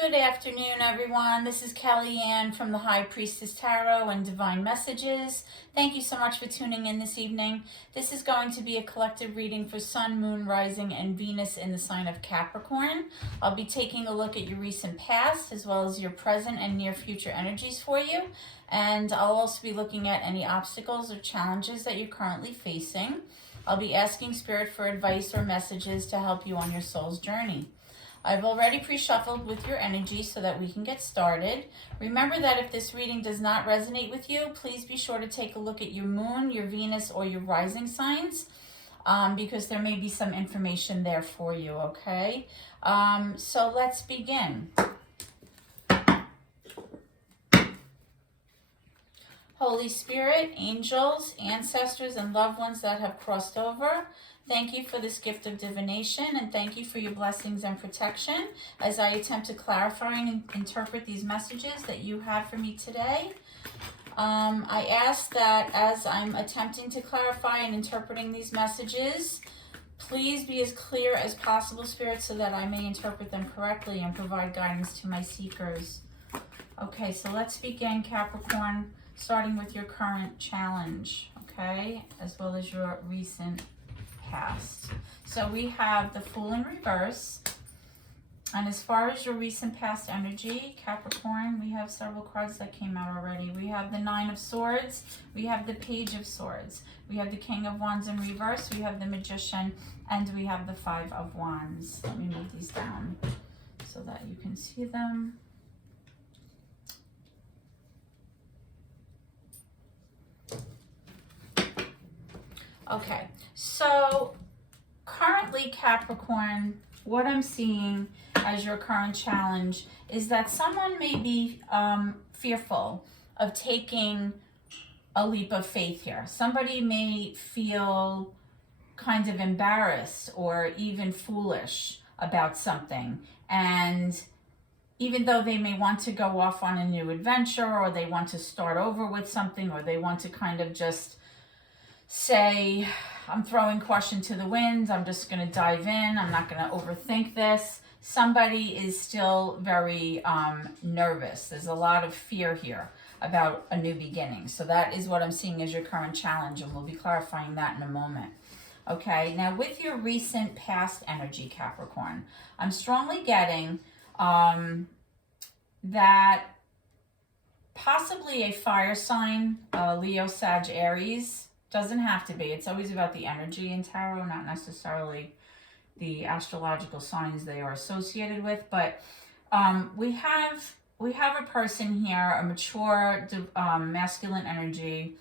Good afternoon, everyone. This is Kellyanne from the High Priestess Tarot and Divine Messages. Thank you so much for tuning in this evening. This is going to be a collective reading for Sun, Moon, Rising, and Venus in the sign of Capricorn. I'll be taking a look at your recent past as well as your present and near future energies for you. And I'll also be looking at any obstacles or challenges that you're currently facing. I'll be asking Spirit for advice or messages to help you on your soul's journey. I've already pre-shuffled with your energy so that we can get started. Remember that if this reading does not resonate with you, please be sure to take a look at your moon, your Venus, or your rising signs because there may be some information there for you, okay? So let's begin. Holy Spirit, angels, ancestors, and loved ones that have crossed over, thank you for this gift of divination, and thank you for your blessings and protection as I attempt to clarify and interpret these messages that you have for me today. I ask that as I'm attempting to clarify and interpreting these messages, please be as clear as possible, Spirit, so that I may interpret them correctly and provide guidance to my seekers. Okay, so let's begin, Capricorn, starting with your current challenge, okay, as well as your recent past. So we have the Fool in reverse, and as far as your recent past energy, Capricorn, we have several cards that came out already. We have the Nine of Swords, we have the Page of Swords, we have the King of Wands in reverse, we have the Magician, and we have the Five of Wands. Let me move these down so that you can see them. Okay, so currently, Capricorn, what I'm seeing as your current challenge is that someone may be fearful of taking a leap of faith here. Somebody may feel kind of embarrassed or even foolish about something. And even though they may want to go off on a new adventure, or they want to start over with something, or they want to kind of just say, I'm throwing caution to the wind, I'm just going to dive in, I'm not going to overthink this. Somebody is still very nervous. There's a lot of fear here about a new beginning. So that is what I'm seeing as your current challenge, and we'll be clarifying that in a moment. Okay, now with your recent past energy, Capricorn, I'm strongly getting that possibly a fire sign, Leo, Sag, Aries. Doesn't have to be. It's always about the energy in tarot, not necessarily the astrological signs they are associated with. But we have a person here, a mature masculine energy,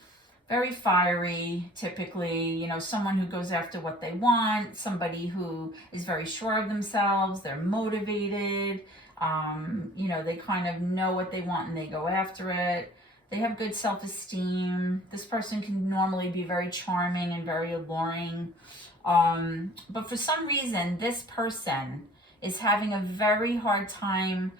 very fiery, typically, you know, someone who goes after what they want, somebody who is very sure of themselves, they're motivated, you know, they kind of know what they want and they go after it. They have good self-esteem. This person can normally be very charming and very alluring. But for some reason, this person is having a very hard time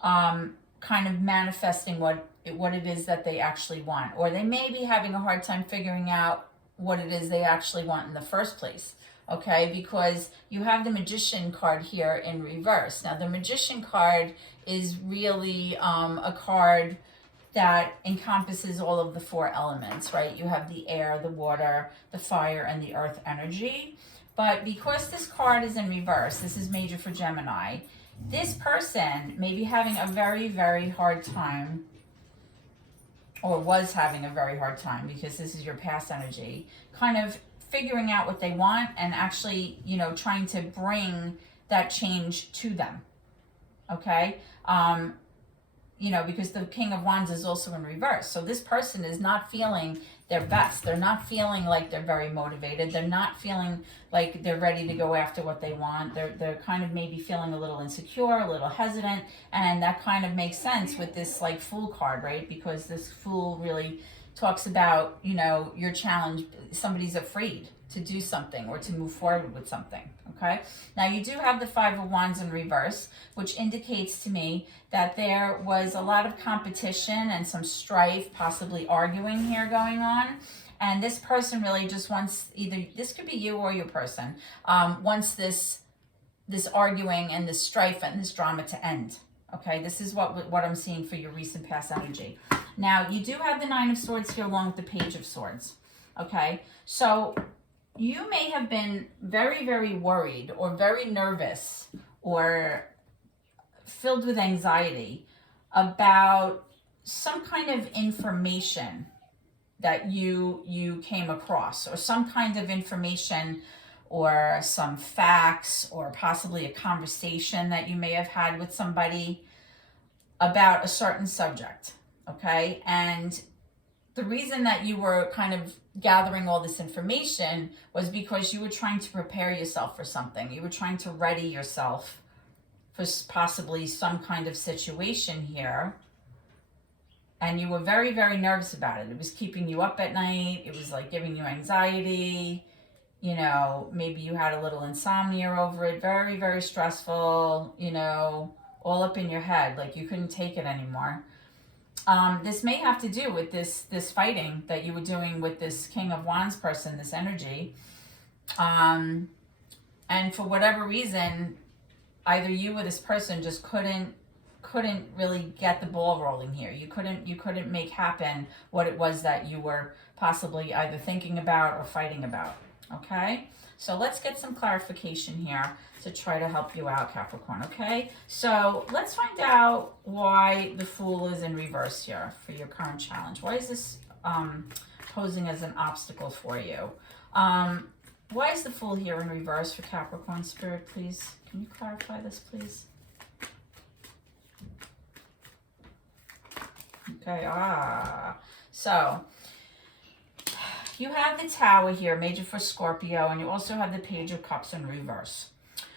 kind of manifesting what it is that they actually want. Or they may be having a hard time figuring out what it is they actually want in the first place. Okay, because you have the Magician card here in reverse. Now, the Magician card is really a card that encompasses all of the four elements, right? You have the air, the water, the fire, and the earth energy. But because this card is in reverse, this is major for Gemini, this person may be having a very, very hard time, or was having a very hard time, because this is your past energy, kind of figuring out what they want and actually, you know, trying to bring that change to them, okay? You know, because the King of Wands is also in reverse. So this person is not feeling their best. They're not feeling like they're very motivated. They're not feeling like they're ready to go after what they want. They're kind of maybe feeling a little insecure, a little hesitant. And that kind of makes sense with this like Fool card, right? Because this Fool really talks about, you know, your challenge. Somebody's afraid to do something or to move forward with something, okay? Now, you do have the Five of Wands in reverse, which indicates to me that there was a lot of competition and some strife, possibly arguing here going on. And this person really just wants, either this could be you or your person, wants this arguing and this strife and this drama to end, Okay, this is what I'm seeing for your recent past energy. Now, you do have the Nine of Swords here along with the Page of Swords. Okay, so you may have been very, very worried or very nervous or filled with anxiety about some kind of information that you came across, or some kind of information or some facts, or possibly a conversation that you may have had with somebody about a certain subject. Okay, and the reason that you were kind of gathering all this information was because you were trying to prepare yourself for something. You were trying to ready yourself for possibly some kind of situation here. And you were very, very nervous about it. It was keeping you up at night. It was like giving you anxiety. You know, maybe you had a little insomnia over it. Very, very stressful, you know, all up in your head. Like you couldn't take it anymore. This may have to do with this fighting that you were doing with this King of Wands person, this energy. And for whatever reason, either you or this person just couldn't really get the ball rolling here. You couldn't make happen what it was that you were possibly either thinking about or fighting about. Okay? So let's get some clarification here to try to help you out, Capricorn, okay? So let's find out why the Fool is in reverse here for your current challenge. Why is this posing as an obstacle for you? Why is the Fool here in reverse for Capricorn, Spirit, please? Can you clarify this, please? Okay, so you have the Tower here, major for Scorpio, and you also have the Page of Cups in reverse.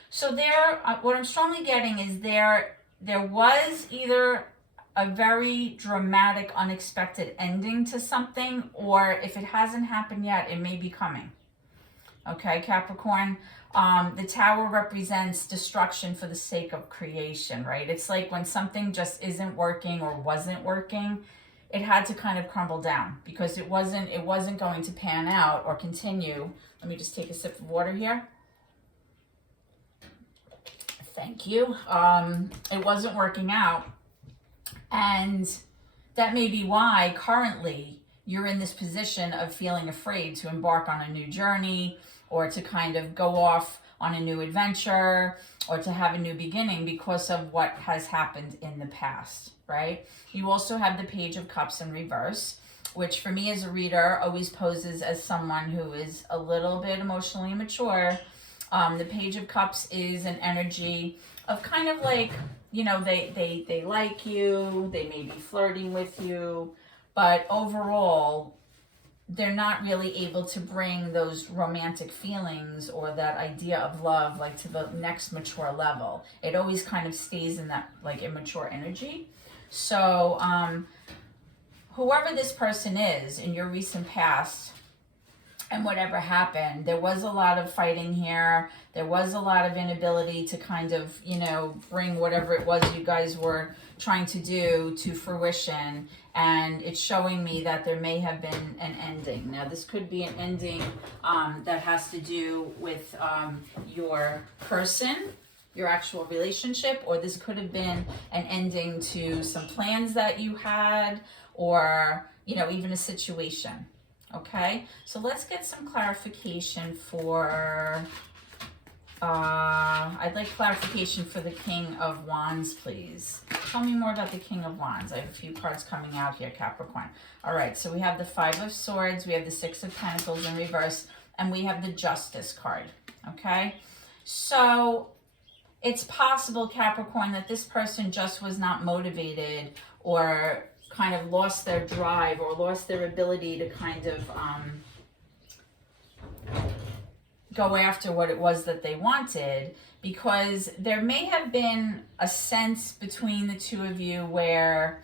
So there, what I'm strongly getting is there was either a very dramatic, unexpected ending to something, or if it hasn't happened yet, it may be coming. Okay, Capricorn, the Tower represents destruction for the sake of creation, right? It's like when something just isn't working or wasn't working, it had to kind of crumble down because it wasn't going to pan out or continue. Let me just take a sip of water here. Thank you. It wasn't working out. And that may be why currently you're in this position of feeling afraid to embark on a new journey or to kind of go off on a new adventure or to have a new beginning because of what has happened in the past, right? You also have the Page of Cups in reverse, which for me as a reader always poses as someone who is a little bit emotionally immature. The Page of Cups is an energy of kind of like, you know, they like you, they may be flirting with you, but overall, they're not really able to bring those romantic feelings or that idea of love like to the next mature level. It always kind of stays in that like immature energy. So whoever this person is in your recent past and whatever happened, there was a lot of fighting here. There was a lot of inability to kind of, you know, bring whatever it was you guys were trying to do to fruition. And it's showing me that there may have been an ending. Now, this could be an ending that has to do with your person, your actual relationship, or this could have been an ending to some plans that you had, or, you know, even a situation. Okay, so let's get some clarification for, I'd like clarification for the King of Wands, please. Tell me more about the King of Wands. I have a few cards coming out here, Capricorn. All right, so we have the Five of Swords, we have the Six of Pentacles in reverse, and we have the Justice card, okay? So it's possible, Capricorn, that this person just was not motivated or kind of lost their drive or lost their ability to kind of go after what it was that they wanted, because there may have been a sense between the two of you where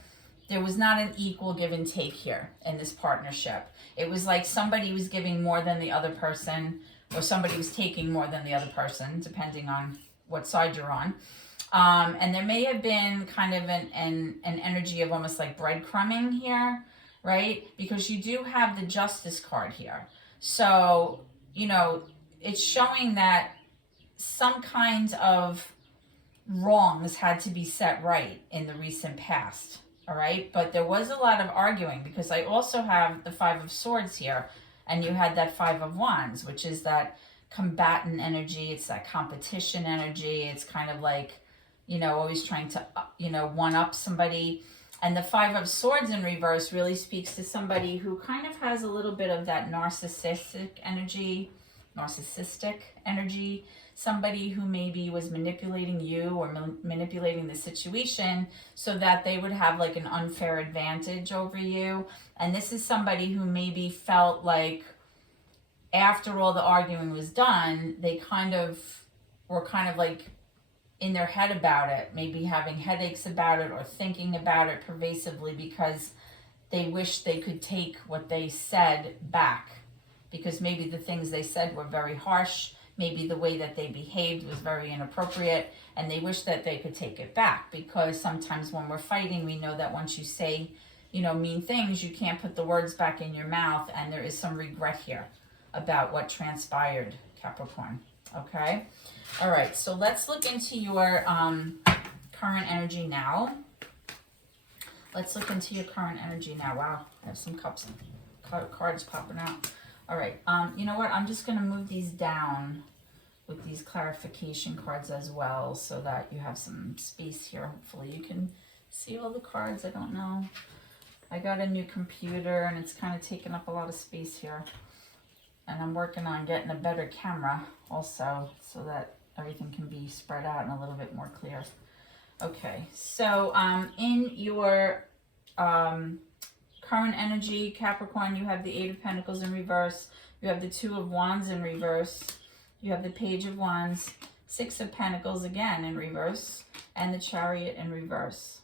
there was not an equal give and take here in this partnership. It was like somebody was giving more than the other person, or somebody was taking more than the other person, depending on what side you're on. And there may have been kind of an energy of almost like breadcrumbing here, right? Because you do have the Justice card here. So, you know, it's showing that some kind of wrongs had to be set right in the recent past. All right. But there was a lot of arguing, because I also have the Five of Swords here, and you had that Five of Wands, which is that combatant energy. It's that competition energy. It's kind of like, you know, always trying to, you know, one up somebody. And the Five of Swords in reverse really speaks to somebody who kind of has a little bit of that narcissistic energy, somebody who maybe was manipulating you or manipulating the situation so that they would have like an unfair advantage over you. And this is somebody who maybe felt like after all the arguing was done, they were kind of like in their head about it, maybe having headaches about it or thinking about it pervasively, because they wish they could take what they said back, because maybe the things they said were very harsh, maybe the way that they behaved was very inappropriate, and they wish that they could take it back, because sometimes when we're fighting, we know that once you say, you know, mean things, you can't put the words back in your mouth, and there is some regret here about what transpired, Capricorn. Okay? All right, so let's look into your current energy now. Let's look into your current energy now. Wow, I have some cards popping out. All right, you know what? I'm just going to move these down with these clarification cards as well, so that you have some space here. Hopefully you can see all the cards. I don't know. I got a new computer, and it's kind of taking up a lot of space here. And I'm working on getting a better camera also, so that everything can be spread out and a little bit more clear. Okay, so in your current energy, Capricorn, you have the Eight of Pentacles in reverse. You have the Two of Wands in reverse. You have the Page of Wands, Six of Pentacles again in reverse, and the Chariot in reverse.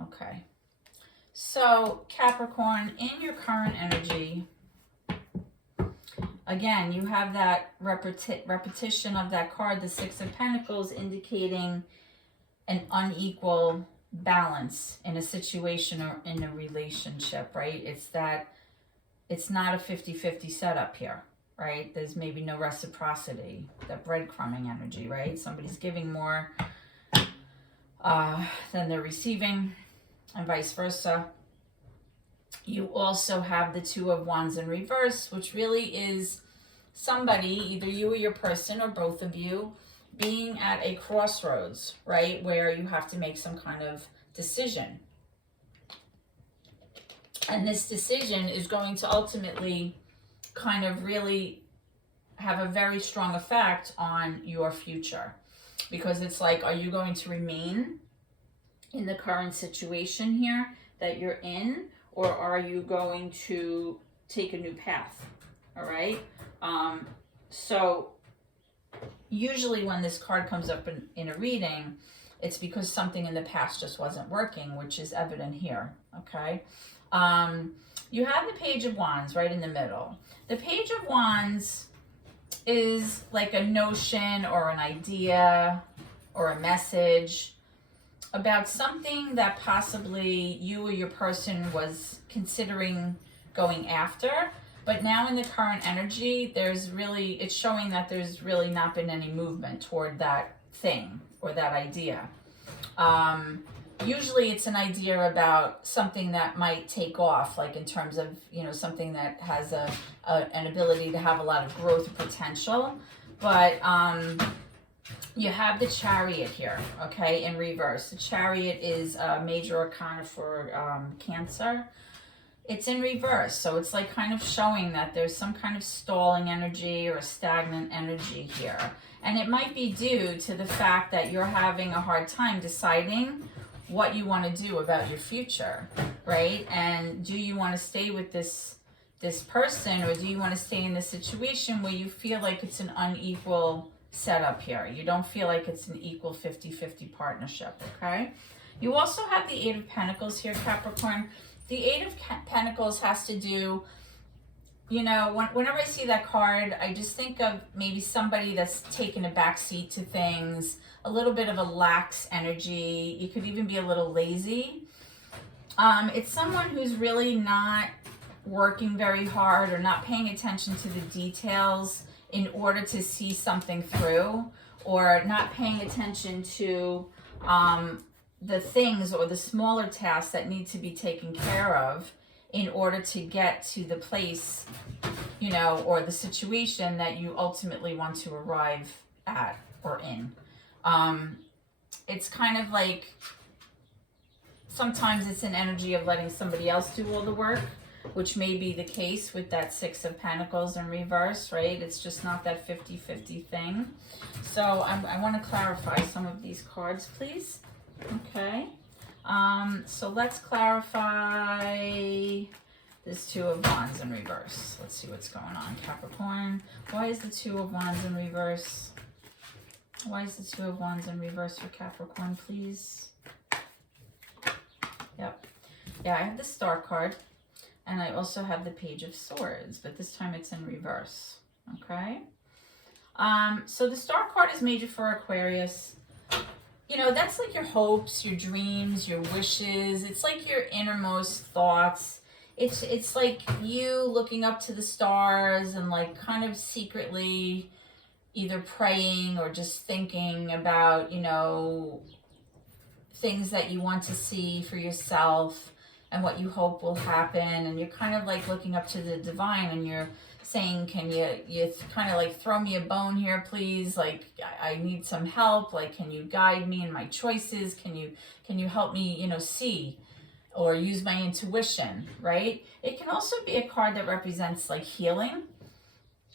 Okay, so Capricorn, in your current energy, again, you have that repetition of that card, the Six of Pentacles, indicating an unequal balance in a situation or in a relationship, right? It's that it's not a 50-50 setup here, right? There's maybe no reciprocity, that breadcrumbing energy, right? Somebody's giving more than they're receiving, and vice versa. You also have the Two of Wands in reverse, which really is somebody, either you or your person or both of you, being at a crossroads, right? Where you have to make some kind of decision. And this decision is going to ultimately kind of really have a very strong effect on your future. Because it's like, are you going to remain in the current situation here that you're in? Or are you going to take a new path? All right. So usually when this card comes up in a reading, it's because something in the past just wasn't working, which is evident here. Okay. You have the Page of Wands right in the middle. The Page of Wands is like a notion or an idea or a message about something that possibly you or your person was considering going after, but now in the current energy, it's showing that there's really not been any movement toward that thing or that idea. Usually it's an idea about something that might take off, like in terms of, you know, something that has an ability to have a lot of growth potential, but you have the Chariot here, okay, in reverse. The Chariot is a major arcana for Cancer. It's in reverse, so it's like kind of showing that there's some kind of stalling energy or a stagnant energy here. And it might be due to the fact that you're having a hard time deciding what you want to do about your future, right? And do you want to stay with this person, or do you want to stay in this situation where you feel like it's an unequal setup here? You don't feel like it's an equal 50-50 partnership, okay? You also have the Eight of Pentacles here, Capricorn. The Eight of Pentacles has to do, you know, whenever I see that card, I just think of maybe somebody that's taken a back seat to things, a little bit of a lax energy. You could even be a little lazy. It's someone who's really not working very hard or not paying attention to the details in order to see something through, or not paying attention to the things or the smaller tasks that need to be taken care of in order to get to the place, you know, or the situation that you ultimately want to arrive at or in. It's kind of like sometimes it's an energy of letting somebody else do all the work, which may be the case with that Six of Pentacles in reverse, right? It's just not that 50-50 thing. So I want to clarify some of these cards, please. Okay. So let's clarify this Two of Wands in reverse. Let's see what's going on, Capricorn. Why is the Two of Wands in reverse? Why is the Two of Wands in reverse for Capricorn, please? Yep. Yeah, I have the Star card. And I also have the Page of Swords, but this time it's in reverse. Okay. So the Star card is major for Aquarius. You know, that's like your hopes, your dreams, your wishes. It's like your innermost thoughts. It's like you looking up to the stars and like kind of secretly either praying or just thinking about, you know, things that you want to see for yourself and what you hope will happen. And you're kind of like looking up to the divine and you're saying, can you kind of like throw me a bone here, please? Like, I need some help. Like, can you guide me in my choices? Can you help me, you know, see or use my intuition, right? It can also be a card that represents like healing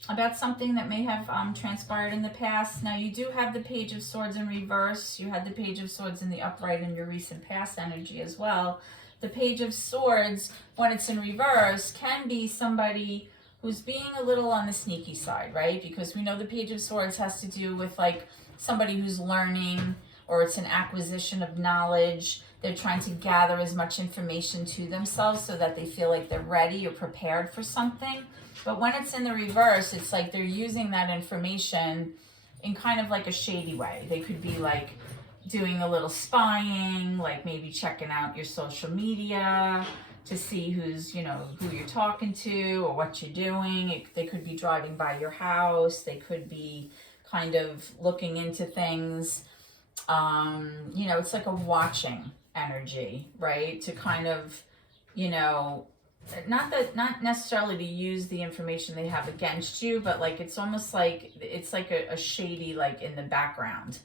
about something that may have transpired in the past. Now, you do have the Page of Swords in reverse. You had the Page of Swords in the upright in your recent past energy as well. The Page of Swords, when it's in reverse, can be somebody who's being a little on the sneaky side, right? Because we know the Page of Swords has to do with like somebody who's learning, or it's an acquisition of knowledge. They're trying to gather as much information to themselves so that they feel like they're ready or prepared for something. But when it's in the reverse, it's like they're using that information in kind of like a shady way. They could be like doing a little spying, like maybe checking out your social media to see who's, you know, who you're talking to or what you're doing. They could be driving by your house. They could be kind of looking into things. You know, it's like a watching energy, right? To kind of, you know, not necessarily to use the information they have against you, but like it's almost like it's like a shady, like in the background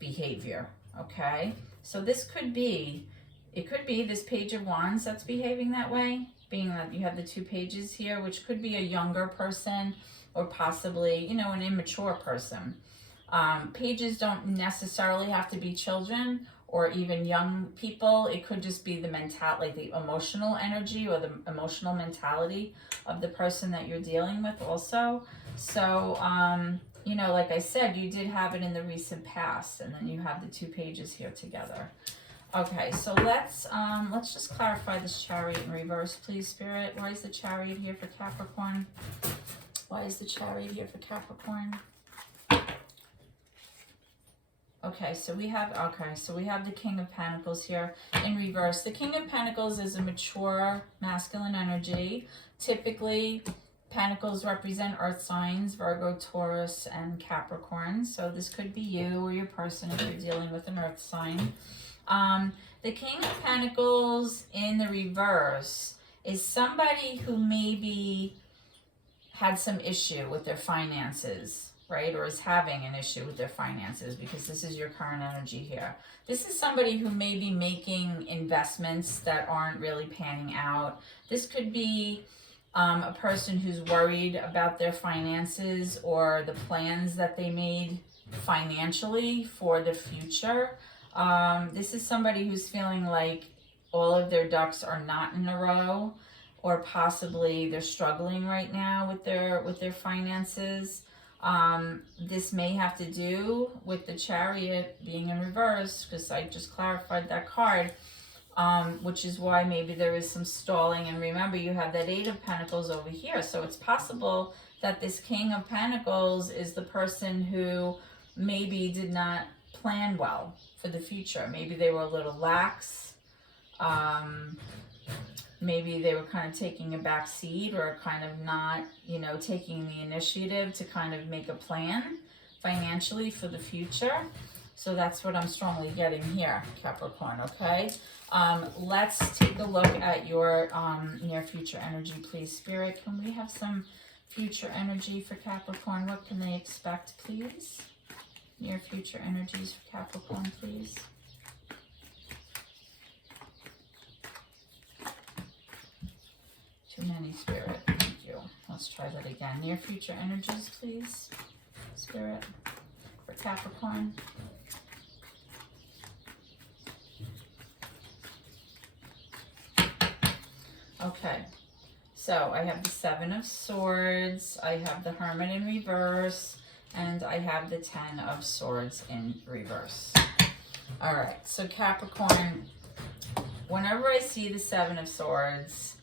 behavior. Okay, so this could be, it could be this Page of Wands that's behaving that way, being that you have the two pages here, which could be a younger person or possibly, you know, an immature person. Pages don't necessarily have to be children or even young people. It could just be the like the emotional energy or the emotional mentality of the person that you're dealing with also. So, you know, like I said, you did have it in the recent past, and then you have the two pages here together. Okay, so let's just clarify this Chariot in reverse, please, Spirit. Why is the Chariot here for Capricorn? Why is the Chariot here for Capricorn? Okay, so we have the King of Pentacles here in reverse. The King of Pentacles is a mature masculine energy. Typically, Pentacles represent earth signs, Virgo, Taurus, and Capricorn. So this could be you or your person if you're dealing with an earth sign. The King of Pentacles in the reverse is somebody who maybe had some issue with their finances, right? Or is having an issue with their finances, because this is your current energy here. This is somebody who may be making investments that aren't really panning out. This could be a person who's worried about their finances or the plans that they made financially for the future. This is somebody who's feeling like all of their ducks are not in a row, or possibly they're struggling right now with their finances. This may have to do with the Chariot being in reverse, because I just clarified that card, which is why maybe there is some stalling. And remember, you have that Eight of Pentacles over here, so it's possible that this King of Pentacles is the person who maybe did not plan well for the future. Maybe they were a little lax. Maybe they were kind of taking a back seat, or kind of not, you know, taking the initiative to kind of make a plan financially for the future. So that's what I'm strongly getting here, Capricorn, okay? Let's take a look at your near future energy, please. Spirit, can we have some future energy for Capricorn? What can they expect, please? Near future energies for Capricorn, please. Too many, Spirit. Thank you. Let's try that again. Near future energies, please, Spirit, for Capricorn. Okay, so I have the Seven of Swords, I have the Hermit in reverse, and I have the Ten of Swords in reverse. All right, so Capricorn, whenever I see the Seven of Swords,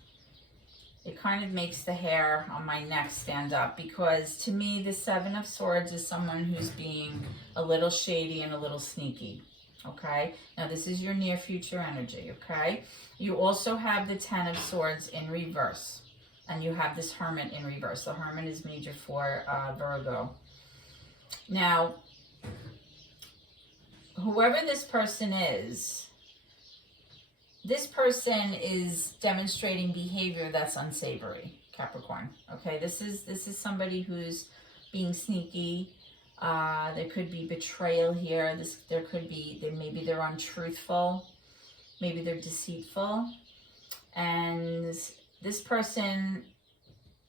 it kind of makes the hair on my neck stand up, because to me, the Seven of Swords is someone who's being a little shady and a little sneaky. Okay, now this is your near future energy, okay? You also have the Ten of Swords in reverse, and you have this Hermit in reverse. The Hermit is major for Virgo. Now, whoever this person is demonstrating behavior that's unsavory, Capricorn, okay? This is somebody who's being sneaky. There could be betrayal here. Maybe they're untruthful. Maybe they're deceitful. And this person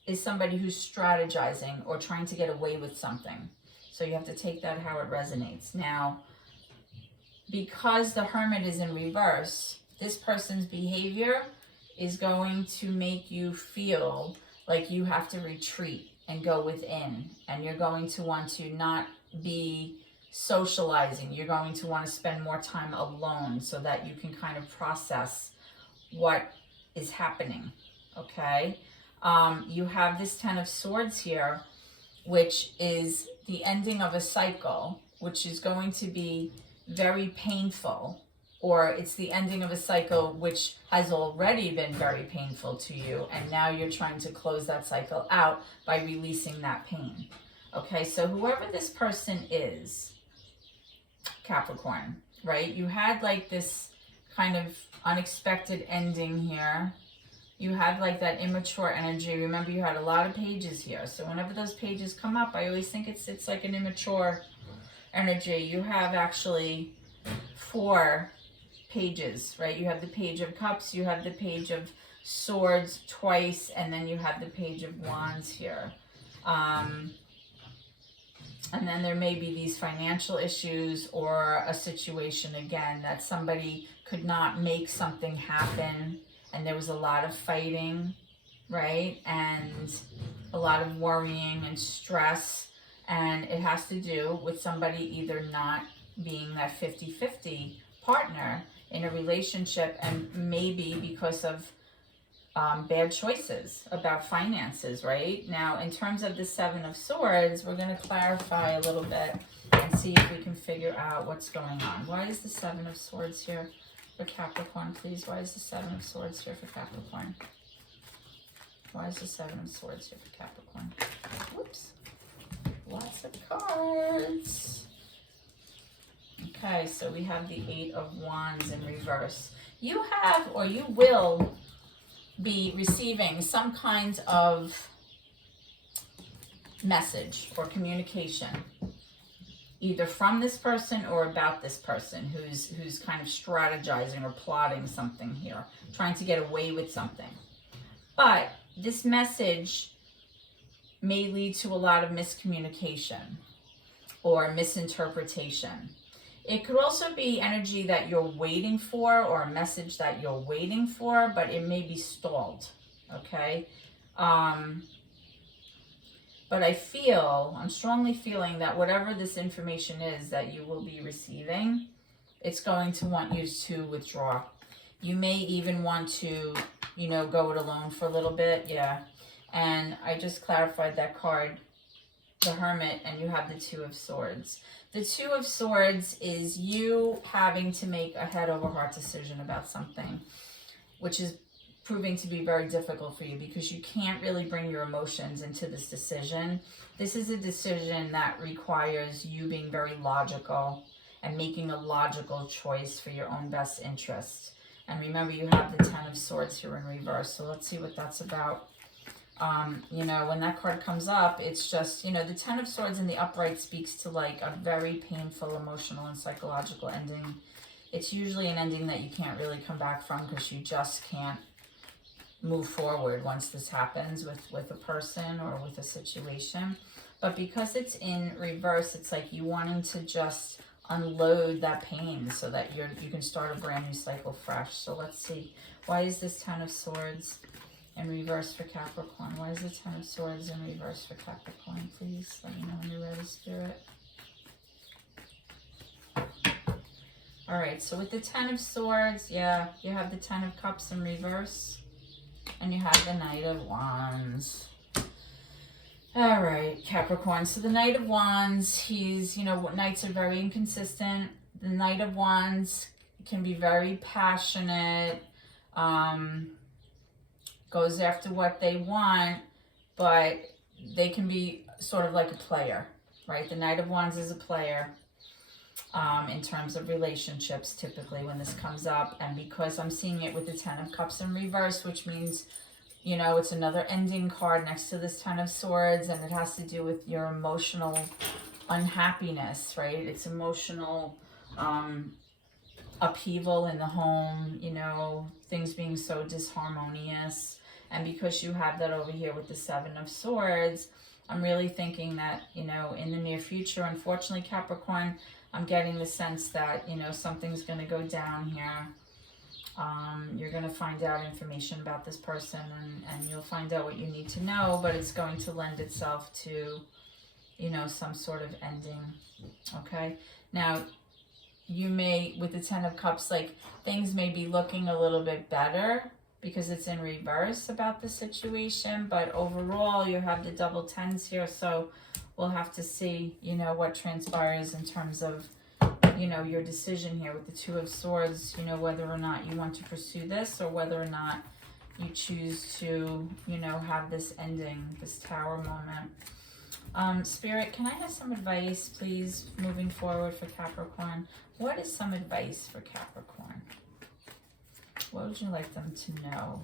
is somebody who's strategizing or trying to get away with something. So you have to take that how it resonates. Now, because the Hermit is in reverse, this person's behavior is going to make you feel like you have to retreat and go within, and you're going to want to not be socializing. You're going to want to spend more time alone so that you can kind of process what is happening, okay? You have this Ten of Swords here, which is the ending of a cycle, which is going to be very painful, or it's the ending of a cycle which has already been very painful to you, and now you're trying to close that cycle out by releasing that pain. Okay, so whoever this person is, Capricorn, right? You had like this kind of unexpected ending here. You had like that immature energy. Remember, you had a lot of pages here. So whenever those pages come up, I always think it's like an immature energy. You have actually 4 pages, right? You have the Page of Cups, you have the Page of Swords twice, and then you have the Page of Wands here. And then there may be these financial issues, or a situation again that somebody could not make something happen, and there was a lot of fighting, right? And a lot of worrying and stress, and it has to do with somebody either not being that 50-50 partner in a relationship, and maybe because of bad choices about finances, right? Now, in terms of the Seven of Swords, we're going to clarify a little bit and see if we can figure out what's going on. Why is the Seven of Swords here for Capricorn, please? Why is the Seven of Swords here for Capricorn? Why is the Seven of Swords here for Capricorn? Whoops. Lots of cards. Okay, so we have the Eight of Wands in reverse. You have, or you will be receiving some kind of message or communication, either from this person or about this person who's kind of strategizing or plotting something here, trying to get away with something. But this message may lead to a lot of miscommunication or misinterpretation. It could also be energy that you're waiting for, or a message that you're waiting for, but it may be stalled, okay? But I'm strongly feeling that whatever this information is that you will be receiving, it's going to want you to withdraw. You may even want to, go it alone for a little bit, yeah. And I just clarified that card, the Hermit, and you have the Two of Swords. The Two of Swords is you having to make a head over heart decision about something, which is proving to be very difficult for you because you can't really bring your emotions into this decision. This is a decision that requires you being very logical and making a logical choice for your own best interest. And remember, you have the Ten of Swords here in reverse. So let's see what that's about. You know, when that card comes up, it's just, you know, the Ten of Swords in the upright speaks to like a very painful emotional and psychological ending. It's usually an ending that you can't really come back from because you just can't move forward once this happens with a person or with a situation. But because it's in reverse, it's like you wanting to just unload that pain so that you can start a brand new cycle fresh. So let's see. Why is this Ten of Swords in reverse for Capricorn? Why is the Ten of Swords in reverse for Capricorn? Please let me know when you're ready, Spirit. All right, so with the Ten of Swords, yeah, you have the Ten of Cups in reverse, and you have the Knight of Wands. All right, Capricorn. So the Knight of Wands, he's, you know, Knights are very inconsistent. The Knight of Wands can be very passionate, goes after what they want, but they can be sort of like a player, right? The Knight of Wands is a player. In terms of relationships, typically when this comes up, and because I'm seeing it with the Ten of Cups in reverse, which means, you know, it's another ending card next to this Ten of Swords, and it has to do with your emotional unhappiness, right? It's emotional upheaval in the home, you know, things being so disharmonious. And because you have that over here with the Seven of Swords, I'm really thinking that, you know, in the near future, unfortunately, Capricorn, I'm getting the sense that, you know, something's going to go down here. You're going to find out information about this person, and you'll find out what you need to know, but it's going to lend itself to, you know, some sort of ending. Okay. Now, you may, with the Ten of Cups, like things may be looking a little bit better because it's in reverse about the situation, but overall you have the double tens here, so we'll have to see, you know, what transpires in terms of, you know, your decision here with the Two of Swords, you know, whether or not you want to pursue this or whether or not you choose to, you know, have this ending, this Tower moment. Spirit, can I have some advice, please, moving forward for Capricorn? What is some advice for Capricorn? What would you like them to know?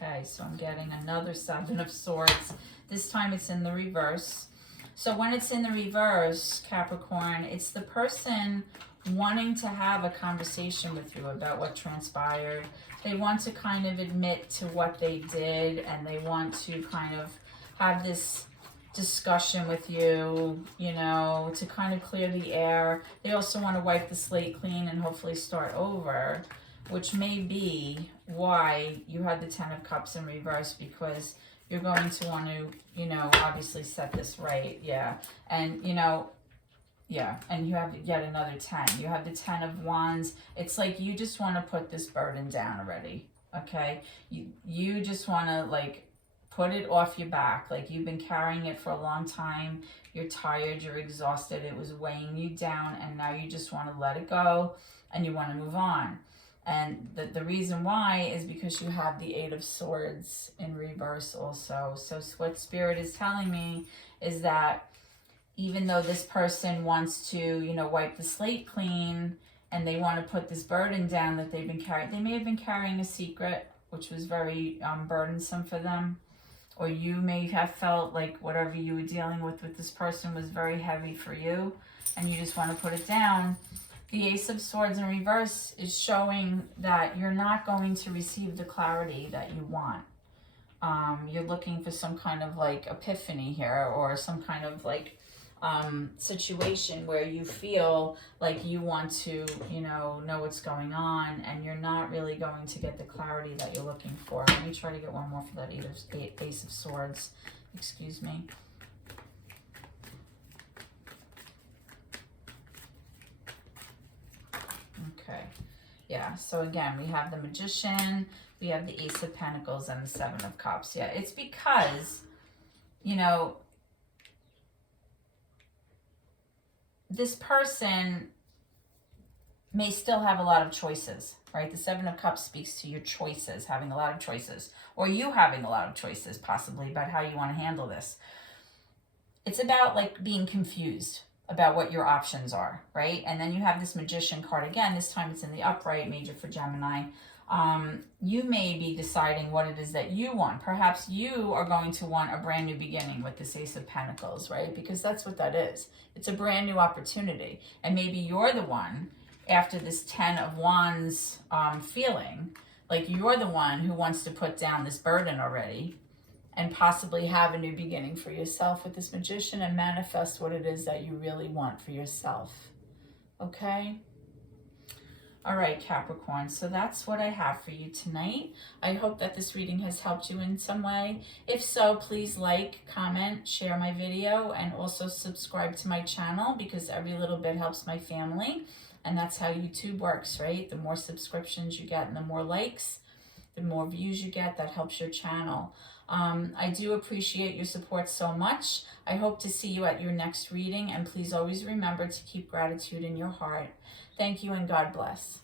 Okay, so I'm getting another Seven of Swords. This time it's in the reverse. So when it's in the reverse, Capricorn, it's the person wanting to have a conversation with you about what transpired. They want to kind of admit to what they did, and they want to kind of have this discussion with you, you know, to kind of clear the air. They also want to wipe the slate clean and hopefully start over, which may be why you had the Ten of Cups in reverse, because you're going to want to, you know, obviously set this right. Yeah. And, you know, yeah. And you have yet another 10. You have the Ten of Wands. It's like you just want to put this burden down already. Okay. You just want to, like, put it off your back. Like, you've been carrying it for a long time. You're tired. You're exhausted. It was weighing you down. And now you just want to let it go and you want to move on. And the reason why is because you have the Eight of Swords in reverse also. So what Spirit is telling me is that even though this person wants to, you know, wipe the slate clean and they want to put this burden down that they've been carrying, they may have been carrying a secret, which was very burdensome for them. Or you may have felt like whatever you were dealing with this person was very heavy for you and you just want to put it down. The Ace of Swords in reverse is showing that you're not going to receive the clarity that you want. You're looking for some kind of like epiphany here, or some kind of like situation where you feel like you want to, you know what's going on, and you're not really going to get the clarity that you're looking for. Let me try to get one more for that Ace of Swords. Excuse me. Okay, yeah, so again, we have the Magician, we have the Ace of Pentacles, and the Seven of Cups. Yeah, it's because, you know, this person may still have a lot of choices. right? The Seven of Cups speaks to your choices, having a lot of choices, or you having a lot of choices possibly about how you want to handle this. It's about like being confused about what your options are, right? And then you have this Magician card again. This time it's in the upright, major for Gemini. You may be deciding what it is that you want. Perhaps you are going to want a brand new beginning with this Ace of Pentacles, right? Because that's what that is. It's a brand new opportunity. And maybe you're the one, after this Ten of Wands feeling, like you're the one who wants to put down this burden already and possibly have a new beginning for yourself with this Magician and manifest what it is that you really want for yourself. Okay? All right, Capricorn, so that's what I have for you tonight. I hope that this reading has helped you in some way. If so, please like, comment, share my video, and also subscribe to my channel because every little bit helps my family. And that's how YouTube works, right? The more subscriptions you get and the more likes, the more views you get, that helps your channel. I do appreciate your support so much. I hope to see you at your next reading, and please always remember to keep gratitude in your heart. Thank you and God bless.